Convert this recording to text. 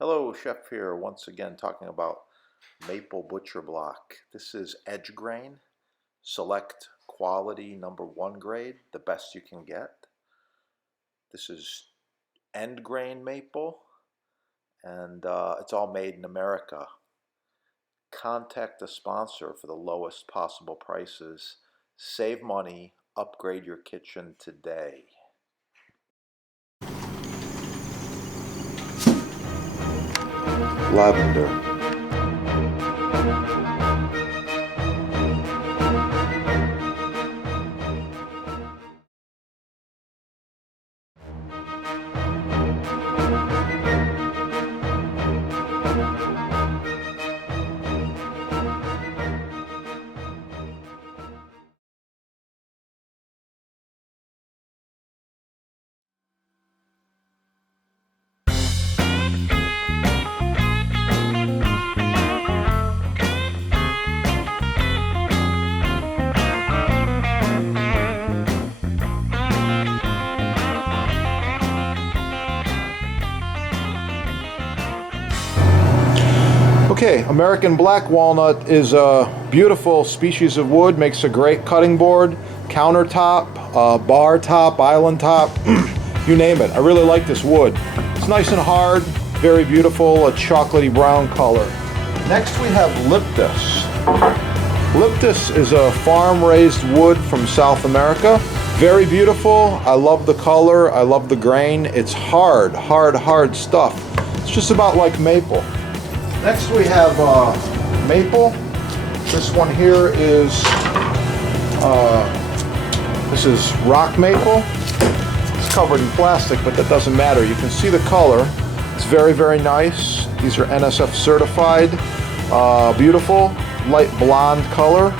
Hello, Chef here, once again talking about maple butcher block. This is edge grain, select quality #1 grade, the best you can get. This is end grain maple, and it's all made in America. Contact the sponsor for the lowest possible prices. Save money, upgrade your kitchen today. Lavender. Okay, American black walnut is a beautiful species of wood, makes a great cutting board, countertop, bar top, island top, you name it. I really like this wood. It's nice and hard, very beautiful, a chocolatey brown color. Next we have Liptus. Liptus is a farm-raised wood from South America. Very beautiful. I love the color, I love the grain. It's hard stuff. It's just about like maple. Next we have maple. This one here is this is rock maple. It's covered in plastic, but that doesn't matter. You can see the color. It's very nice. These are NSF certified. Beautiful, light blonde color.